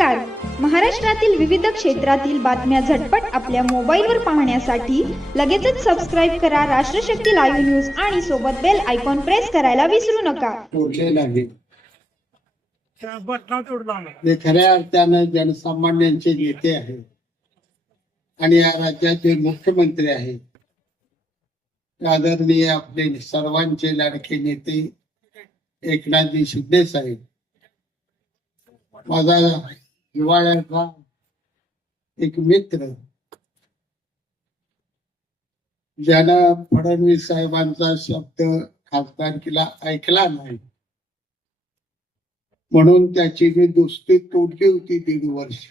नमस्कार. महाराष्ट्रातील विविध क्षेत्रातील बातम्या झटपट आपल्या मोबाईलवर पाहण्यासाठी लगेचच सबस्क्राईब करा राष्ट्रशक्ती लाईव्ह न्यूज आणि सोबत बेल आयकॉन प्रेस करायला विसरू नका. ते खऱ्या अर्थानं जनसामान्यांचे नेते आहेत आणि या राज्याचे मुख्यमंत्री आहेत. आदरणीय आपले सर्वांचे लाडके नेते एकनाथजी शिंदे साहेब, माझा हिवाळ्याचा एक मित्र, ज्यानं फडणवीस साहेबांचा शब्द खासदारकीला ऐकला नाही म्हणून त्याची मी दोस्ती तोडली होती 1.5 वर्ष.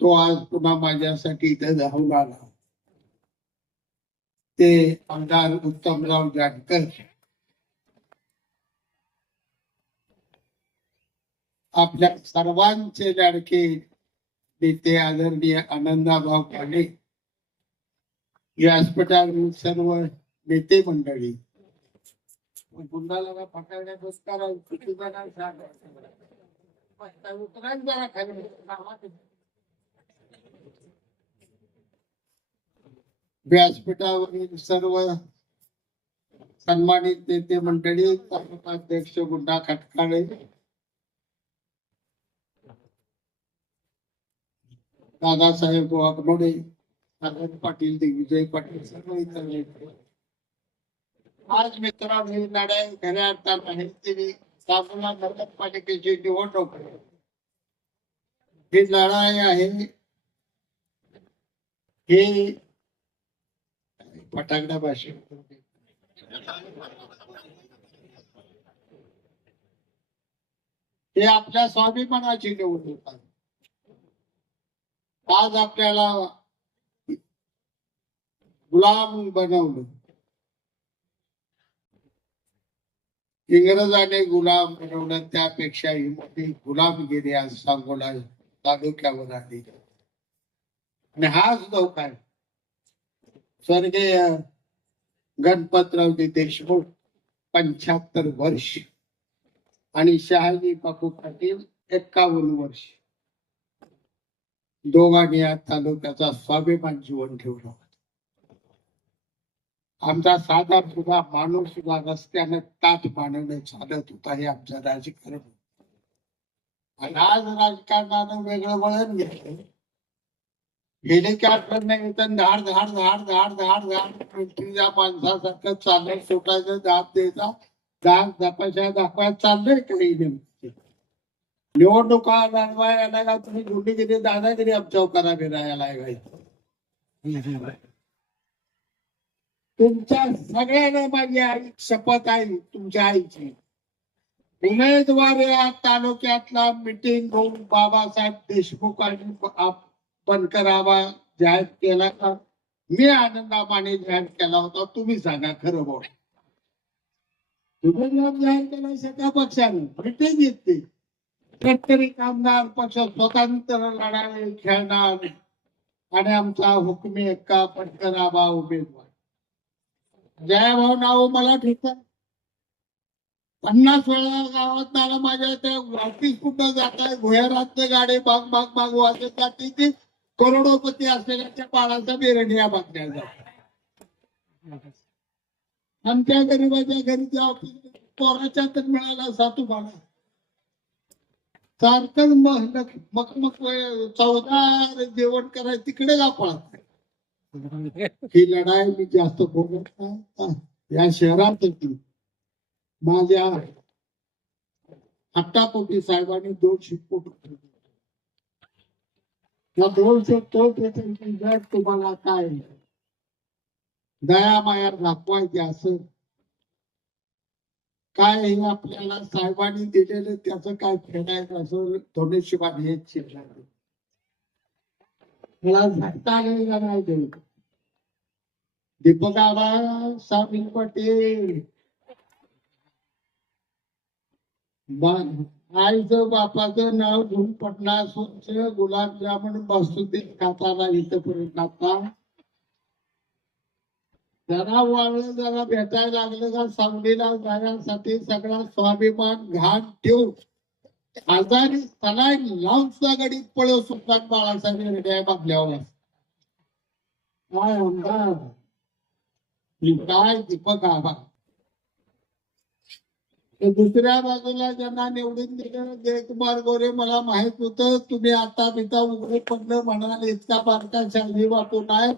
तो आज पुन्हा माझ्यासाठी इथे धावून आला. ते आमदार उत्तमराव जानकर, आपल्या सर्वांचे लाडके नेते आदरणीय आनंदाभाऊ पाटील, व्यासपीठावरील सर्व नेते मंडळी, गुंडाला पकडण्यात बसताना व्यासपीठावरील सर्व सन्मानित नेते मंडळी, तालुकाध्यक्ष गुंडा खटकाळे, दादासाहेब वाघमोडे, नारायण पाटील, दिग्विजय पाटील, सर्व इतर नेते, आज मित्रांनो ही लढाई खऱ्या अर्थात आहे ती सामना नगरपालिकेची निवडणूक. ही लढाई आहे हे फटाकड्या भाषेत हे आपल्या स्वाभिमानाची निवडणूक आहे. आज आपल्याला गुलाम बनवलं, इंग्रजाने गुलाम बनवलं, त्यापेक्षा ही मोठी गुलामगिरी आज सांगोला तालुक्यावर आली. आणि हाच धोका आहे. स्वर्गीय गणपतरावजी देशमुख 75 वर्ष आणि शहाजी बापू पाटील 51 वर्ष, दोघांनी या तालुक्याचा स्वाभिमान जीवन ठेवला. आमचा साधा सुद्धा माणूस सुद्धा रस्त्याने ताट मानवणे चालत होता. हे आमचं राजकारण. आणि आज राजकारणानं वेगळं वळण घेतलं. हेलिकॉप्टर नाही तर धाड धाड धाड धाड धाड धाड पृथ्वीच्या माणसासारखं चालत सुटायचं, दाब द्यायचा, दाब धपाशा दाखवायला चाललंय काही नेमके. निवडणुका लढवायला का तुम्ही गुंडगिरी दादागिरी आमच्यावर करावी राहायला. तुमच्या सगळ्यांना माझी आई शपथ आहे, तुमच्या आईची. उमेदवार या तालुक्यातला मिटिंग होऊन बाबासाहेब देशमुखांनी पण करावा जाहीर केला का? मी आनंदामाने जाहीर केला होता. तुम्ही सांगा खरं बोल. तुम्ही जाहीर केला सगळ्या पक्षाने मिटिंग येते. शेतकरी कामगार पक्ष स्वतंत्र लढाई खेळणार आणि आमचा हुकमी एक्का पटकरावा उमेदवार. जयभाऊ नाव मला ठेवतात. 50 वेळा गावात मला माझ्या त्या वाटीस कुठं जात आहे भुयारात गाडी बाग बाग बाग वाजत जाते. ती करोडोपती असलेल्या बाळाचा बेरडिया बघण्या जातात. आमच्या गरीबाच्या घरी जेव्हा पोराच्या तर मिळाला सातू बाळा सारखं मग मग 14 जेवण करायचं तिकडे जा पळत. ही लढाई मी जास्त बोलत नाही. या शहरात माझ्या हट्टापोटी साहेबांनी 200 कोटी, या 200 कोटी तुम्हाला काय दया माया दाखवायची असं काय हे आपल्याला साहेबांनी दिलेलं त्याचं काय फेडायचं असं धोंडेशिवाय हेच शिकला. मला झटका आलेला नाही देऊ. दीपक आबा, सामील पटेल, आईचं बापाचं नाव घेऊन 50 वर्ष गुलाबजामुन बासुंदी खाताना इथपर्यंत आता जरा वाळलं जरा भेटायला लागलं का सांगलीला जाण्यासाठी सगळा स्वाभिमान घाण ठेवून आजारी सलाईन लावून सुद्धा गडीत पळव सुलतान बाळासाहेब रेड्या बांधल्यावर काय आमदार काय दीपक आबा. दुसऱ्या बाजूला ज्यांना निवडून दिलं जयकुमार गोरे, मला माहित होतं तुम्ही आता बिता उघडे पडलं म्हणाल इतका बारका शाही वाटून आहे.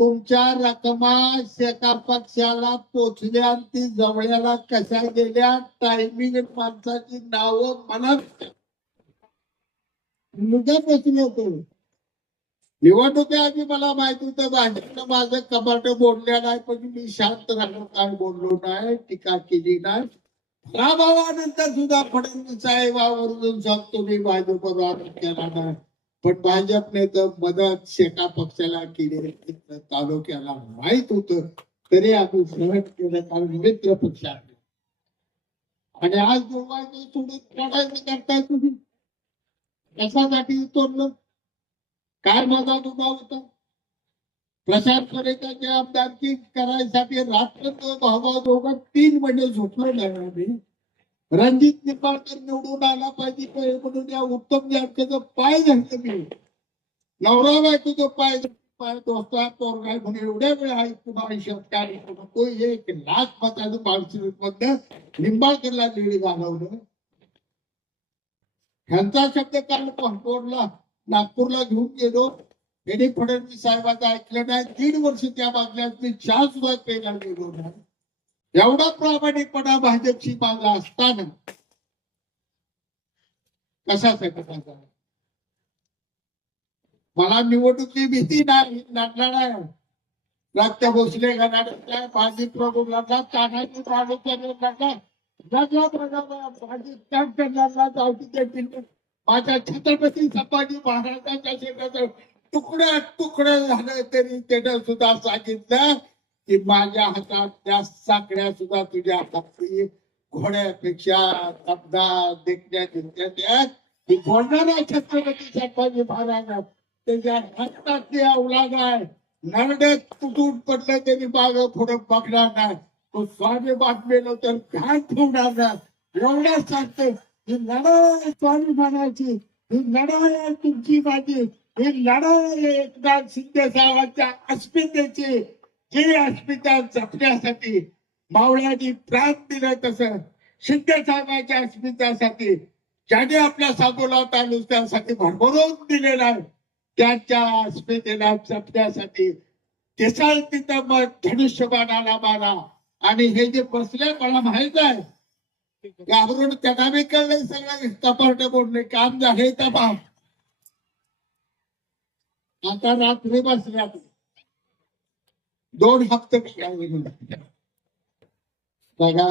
तुमच्या रकमा एका पक्षाला पोचल्या आणि ती जवळ्याला कशा गेल्या टायमिंग माणसाची नावं मला पोचले होते. निवडणुकीआधी मला माहित होतं भाजपनं माझं कपाट बोललेलं आहे, पण मी शांत राहून काय बोललो नाही, टीका केली नाही. पराभवानंतर सुद्धा फडणवीस साहेबांवरून सांगतो मी भाजपवर आरोप केला नाही, पण भाजपने तर मदत शेका पक्षाला केली तालुक्याला माहित होत तरी आम्ही सहन केलं, कारण मित्र पक्ष आहे. आणि आज दोघांचं सोडून लढायचं करताय तुम्ही कशासाठी तोडलं? काय माझा दुभाव होता? प्रशांत परेकाची आमदारकी करायसाठी रात्र भावा दोघं 3 महिने झोपलो नाही आम्ही. रणजित निंबाळकर निवडून आला पाहिजे म्हणून या उत्तम जानकरचं पाय धरलं मी. नवरा बायकोचं पाय दोस्ता पोरगाय म्हणून एवढ्या वेळा ऐकून आयुष्यात काय नको. 1,00,000 मताचं बाळशिरीमधनं निंबाळकरला लीड घालवलं. ह्यांचा शब्द काल पासपोर्टला नागपूरला घेऊन गेलो. यांनी फडणवीस साहेबांचं ऐकलं नाही. 1.5 वर्ष त्या बागल्यात मी चहा सुद्धा प्यायला गेलो नाही. एवढा प्रामाणिकपणा भाजपशी माझा असताना कशासाठी माझा? मला निवडणुकीची भीती नाही, लढला नाही. रक्त भोसले घराण्यातल्या भाजी प्रभूला तानाजी तालुक्याला माझ्या छत्रपती संभाजी महाराजांच्या शेताचं तुकडं तुकडं झालं तरी त्यानं सुद्धा सांगितलं की माझ्या हातात त्या साकड्या सुद्धा तुझ्या हातात घोड्यापेक्षा शब्दा देखण्या जिंकल्या की बोलणारा छत्रपती संभाजी महाराज त्याच्या हातातली अवलाद आहे. नरड तुटून पडलं तरी मागं पुढं बघणार नाही. तो स्वामी बातमीला तर ध्यान ठेवणार नाही. एवढ्याच सांगतो ही लढाई स्वामी म्हणायची, ही लढाई तुमची माझी, ही लढाई एकनाथ शिंदे साहेबांच्या अस्मितेची, जी अस्मिता जपण्यासाठी मावळ्यांनी प्राण दिलं तसं शिंदे साहेबांच्या अस्मितासाठी ज्याने आपल्या सांगोला तालुक्यासाठी भरभरून दिलेला आहे त्यांच्या अस्मितेला जपण्यासाठी त्याचा तिथं मग धनुष्यबाणाला मारा. आणि हे जे बसले मला माहित आहे घाबरून त्यांना बी कळलं सगळं कपाट बोलले काम झाले तमाम. आता रात्री बसल्या 2 हप्ते बघा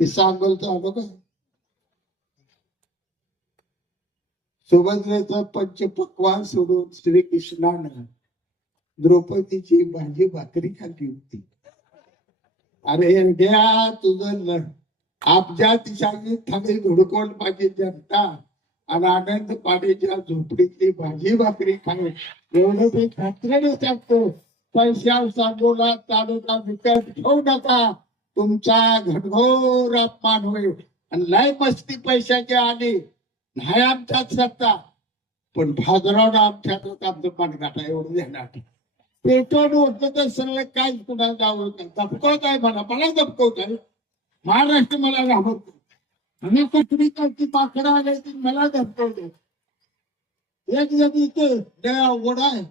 ते सांगोलचं आलो का सुभद्रेचं पंचपक्वान सोडून श्रीकृष्णानं द्रौपदीची भाजी भाकरी खाल्ली होती. अरे द्या तुझं आपल्या दिशांनी थांबे धुडकोल माझी जनता आणि आनंद पाण्याच्या झोपडीतली भाजी भाकरी खाणे एवढं मी खात्रीने सांगतो. पैशा सांगोला तालुका विकत घेऊ नका, तुमचा घनघोर अपमान होईल. आणि लय मस्ती पैशाची आली नाही आमच्यात सत्ता, पण भाजरावनं आमच्यात आमचं पाणी गाठा एवढं देणार. पेट्रोल होतं तर सरळ काय कुणाला जावं दबकवत आहे मला दबकवत आहे. महाराष्ट्र मला घाबरतो. आणि कुठली पाकडं आले ती मला धमकवते. एक जण इथे लय अवघड आहे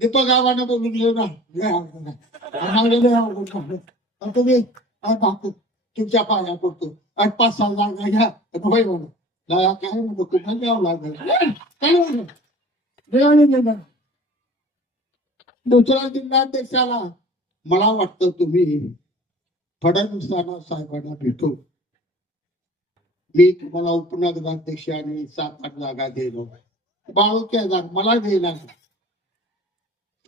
दीपक गावानं बोलून घेऊ ना लय अवघड आहे लय अवघड आहे. तुम्ही बापू तुमच्या पाया पडतो 8-5 जागा घ्या होय म्हणा काय म्हणतो कुठं द्यावं लागेल काय म्हणतो. दुसऱ्या जिल्हाध्यक्षाला मला वाटतं तुम्ही फडणवीसांना साहेबांना भेटू. मी तुम्हाला उपनगराध्यक्ष आणि 7-8 जागा दिलो. बाळूक्या जागा मला दिला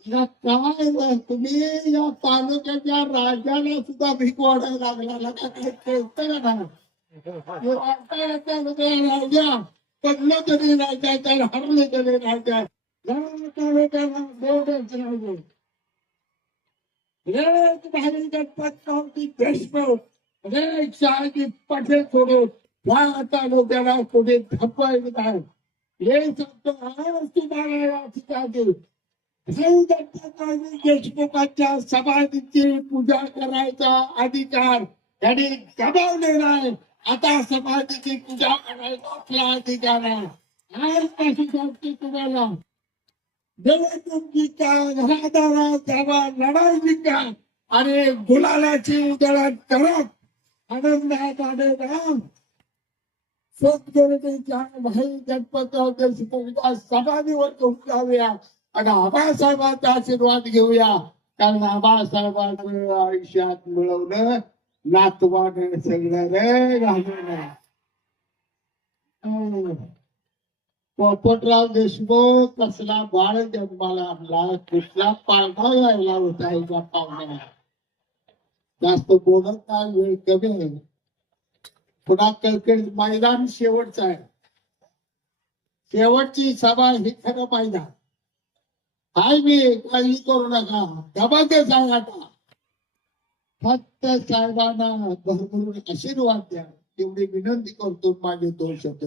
काय तुम्ही या तालुक्याच्या राजाला सुद्धा भीक वाढायला लागला काही कळतं का नाही. राजा पडलं तरी राजा तर हरले तरी राजा भारी गणपत देशमुख शहाजी पटेल सोडून आता लोकांना कोणी थपवायचं नाही. हे सांगतो आज तुम्हाला वाचता देशमुखांच्या समाधीची पूजा करायचा अधिकार त्यांनी गमावलेला आहे. आता समाधीची पूजा करायचा आपला अधिकार आहे. आज कशी सांगते तुम्हाला निवडणूक जिंका, घरादारात जावा, लढाई जिंका आणि गुलालाची उधळण करत आनंदात आनंद सद्गुरूंच्या भाई गणपतराव देशमुखांच्या समाधीवर घेऊन जाऊया आणि आबासाहेबांचा आशीर्वाद घेऊया. कारण आबासाहेबांचं आयुष्यात मिळवलं नातवानं सगळं रे घालवलं. पोपटराव देशमुख कसला बाळ जन्माला आणला, कुठला पाळणा व्हायला होता एका पाहुण्या. जास्त बोलत नाही, वेळ कमी आहे. पुन्हा कळकळीत मैदान शेवटचं आहे. शेवटची सभा ही खरं मैदान हाय. मी काही करू नका, धमाके सांगा. फक्त साहेबांना भरभरून आशीर्वाद द्या एवढी विनंती करतो. माझे 2 शब्द